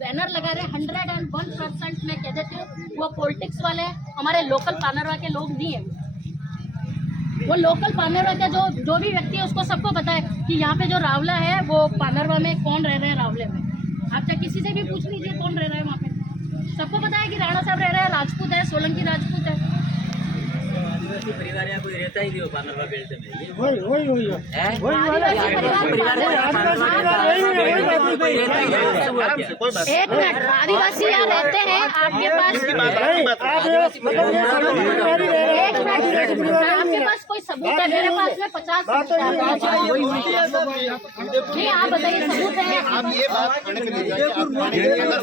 Banner लगा रहे 101% मैं कह देती हूँ वो पॉलिटिक्स वाले हमारे लोकल पानरवा के लोग नहीं है। वो लोकल पानरवा का जो भी व्यक्ति है उसको सबको पता है कि यहाँ पे जो रावला है वो पानरवा में कौन रह रहे हैं। रावले में आप चाहे किसी से भी पूछ लीजिए कौन रह रहा है वहाँ पे, सबको पता है कि राणा साहब रह रहे हैं, राजपूत है, सोलंकी राजपूत है। परिवार यहाँ कोई रहता ही नहीं हो पानरवा बेल्ट में। एक मिनट, आदिवासी यहाँ रहते हैं आपके पास, आपके पास कोई सबूत है? मेरे पास में 50 सबूत है। नहीं आप बताइए सबूत है? आप ये बात खाने पे ले जाइए, आप खाने के अंदर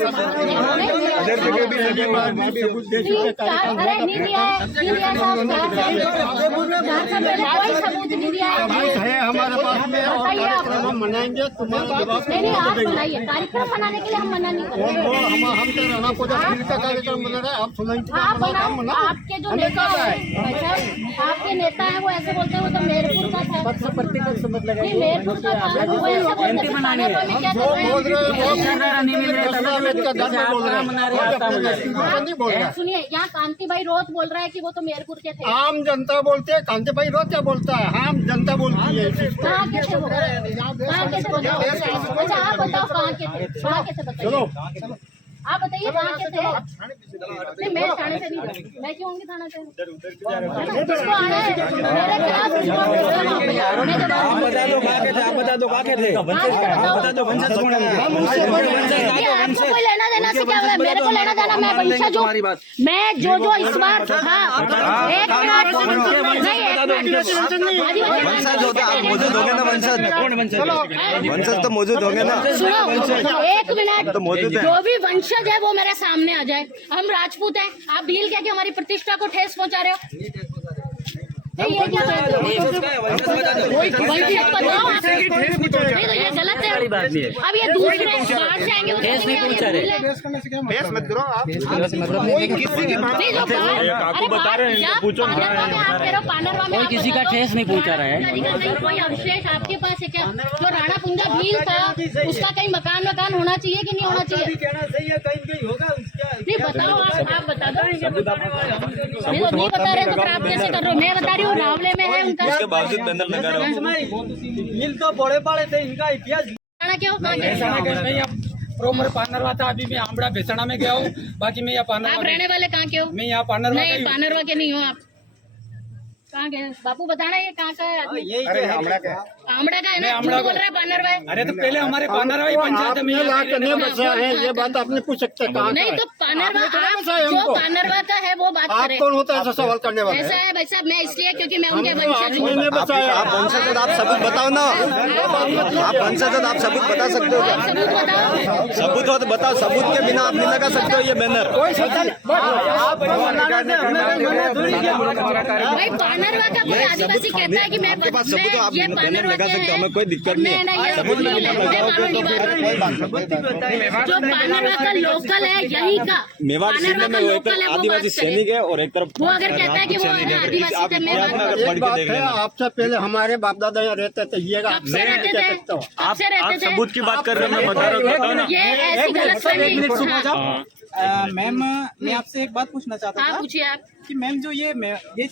अरे नहीं दिया है, नहीं दिया साहब, कोई सबूत नहीं दिया है हमारे पास में हम मनाएंगे। नहीं आप बनाइए, कार्यक्रम मनाने के लिए हम मना नहीं कर रहे। हम तो राणा पूजा का कार्यक्रम बना रहे हैं, आप सुनाएंगे। आप बनाओ, आपके जो नेता है, आपके नेता है वो ऐसे बोलते हैं वो तो मेरपुर का था, नहीं मेरपुर का था, वो ऐसे बोलते हैं पानरवा में क्या कर रहे हैं। सुनिए यहाँ कांति भाई रोज बोल रहा है कि वो तो मेरपुर के थे। आम जनता बोलते हैं, कांति भाई रोज क्या बोलता है, आम जनता बोलती है। कहाँ के थे वो? कहाँ के थे? अच्छा आप बताओ कहाँ के थे, कहाँ के थे बताइए, आप बताइए कहाँ के थे? नहीं मैं थाने से नहीं, मैं क्यों होंगी थाना से? किसको आना है मेरे खिलाफ? आप बता दो कहाँ के थे। आपको कोई लेना देना से क्या? मेरे को लेना देना, मैं वंशज हूँ। मैं जो इस बार एक मिनट वंशज होता आप मौजूद होंगे ना, वंशज तो मौजूद होंगे ना। सुनो एक मिनट, तो मौजूद है। जो भी वंशज है वो मेरे सामने आ जाए। हम राजपूत हैं, आप भील क्या कि हमारी प्रतिष्ठा को ठेस पहुंचा रहे हो? नहीं ये क्या कहते हो? वंशज बताओ आप। नहीं तो ये गलत है। अब ये दूसरे बाहर से आएंगे वो ठेस नहीं पहुंचा रहे। बेस मत करो आप। नहीं जो पानरवा में कोई किसी का ठेस नहीं पहुंचा रहा है। कोई अवशेष आपके पास है क्या? जो राणा पुंजा भील था उसका कहीं मकान होना चाहिए कि नहीं होना चाहिए? नहीं बताओ आप बता दो। नहीं बता रहे तो फिर आप कैसे कर रहे हो? मैं बता रही हूँ रावले में है उनका। उसके बावजूद बैनर लगा रहा हूँ। मिल तो बड़े बड़े थे, इनका इतिहास राणा क्या हो? प्रॉपर पानरवा था। अभी मैं आमड़ा बेचना में गया हूँ, बाकी मैं यहाँ पानरवा। आप रहने वाले कहाँ के हो? मैं यहाँ पानरवा नहीं पानरवा के नहीं हो आप। कहाँ के? बापू बताना ये कहाँ का है आदमी? अरे आमड़ा का आमड़ा का है ना? झूठ बोल रहा है पानरवा है। अरे तो पहले हमारे पानरवा ही पंचायत में नहीं बचा है, ये बात आपने पूछ सकते हैं। कहाँ नहीं तो पानरवा आप जो पानरवा का है वो बात आप करें। कौन होता है ऐसा सवाल करने वाला? ऐसा है भाई साहब, मैं इसलिए क्योंकि मैं उनके वंशज हूँ। मैंने बताया आप वंशज हो, आप सबूत बताओ ना। आप वंशज हो, आप सबूत बता सकते हो क्या? सबूत बताओ। सबूत हो तो बताओ, सबूत के बिना आप नहीं लगा सकते हो ये बैनर। भाई पानरवा का कोई आदिवासी कहता है कि मैं आपके पास सबूत हो, आप ये बैनर पानरवा लगा के सकते हो, हैं। हमें कोई दिक्कत नहीं है। सबूत जो पानरवा का लोकल है यही का मेवाड़ जिले में वो एक तरफ आदिवासी सैनिक है और एक तरफ वो अगर कहता है कि वो आदिवासी आप से इतिहास में मैं अगर पढ़ के देख लेना। आपसे पहले हमारे बाप दादा यहाँ रहते थे, ये कब से रहते थे? कब से रहते थे? सबूत की बात कर रहे हो, मैं बता रहा हूँ, बताओ ना। ये ऐसी गलतफहमी। मैम मैं आपसे एक बात पूछना चाहता हाँ था पूछिए आप। कि मैम जो ये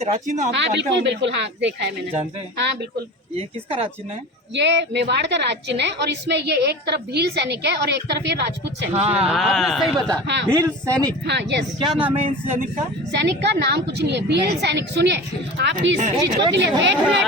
राचिन आप हाँ जानते बिल्कुल होंगे? बिल्कुल, हाँ देखा है मैंने। जानते हैं? हाँ बिल्कुल, ये किसका राचिन है? ये मेवाड़ का राज चिन्ह है और इसमें ये एक तरफ भील सैनिक है और एक तरफ ये राजपूत सैनिक है। आपने सही बता। हाँ। भील सैनिक। हाँ यस। क्या नाम है इन सैनिक का? सैनिक का नाम कुछ नहीं है, भील सैनिक। सुनिए आप इस चीज को सुनिए, एक मिनट।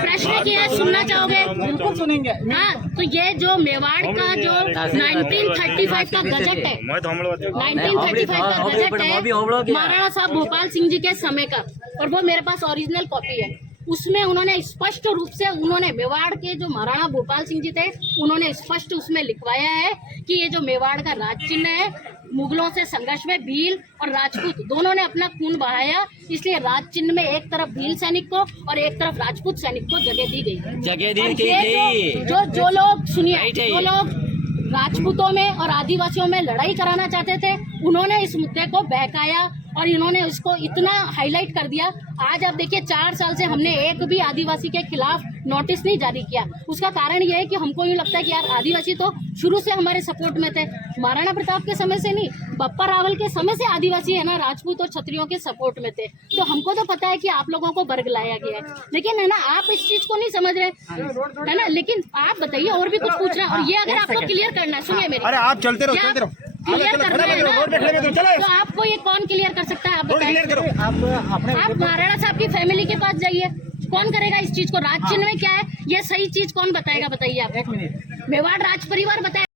प्रश्न किया है, सुनना चाहोगे? बिल्कुल सुनेंगे। हाँ तो ये जो मेवाड़ का जो 1935 का गजट है, 1935 का गजट है महाराणा साहब भोपाल सिंह जी के समय का, और वो मेरे पास ओरिजिनल कॉपी है। उसमें उन्होंने स्पष्ट रूप से मेवाड़ के जो महाराणा भोपाल सिंह जी थे उन्होंने स्पष्ट उसमें लिखवाया है कि ये जो मेवाड़ का राज चिन्ह है, मुगलों से संघर्ष में भील और राजपूत दोनों ने अपना खून बहाया, इसलिए राज चिन्ह में एक तरफ भील सैनिक को और एक तरफ राजपूत सैनिक को जगह दी गई। जो लोग सुनिए, जो लोग राजपूतों में और आदिवासियों में लड़ाई कराना चाहते थे उन्होंने इस मुद्दे को बहकाया और इन्होंने इसको इतना हाईलाइट कर दिया। आज आप देखिए 4 साल से हमने एक भी आदिवासी के खिलाफ नोटिस नहीं जारी किया। उसका कारण ये है कि हमको यूँ लगता है कि यार आदिवासी तो शुरू से हमारे सपोर्ट में थे, महाराणा प्रताप के समय से नहीं, बप्पा रावल के समय से आदिवासी है ना राजपूत और क्षत्रियों के सपोर्ट में थे। तो हमको तो पता है कि आप लोगों को वर्ग लाया गया है, लेकिन है ना आप इस चीज को नहीं समझ रहे है ना। लेकिन आप बताइए और भी कुछ पूछ रहे हैं, और ये अगर आपको क्लियर करना है, सुनिए मेरी, अरे आप चलते रहो चलते रहो क्लियर करना है ना, तो आपको ये कौन क्लियर कर सकता है? आप बताइए। आप महाराणा साहब की फैमिली के पास जाइए, कौन करेगा इस चीज को? राज चिन्ह में क्या है ये सही चीज कौन बताएगा? बताइए आप। मेवाड़ राज परिवार बताए।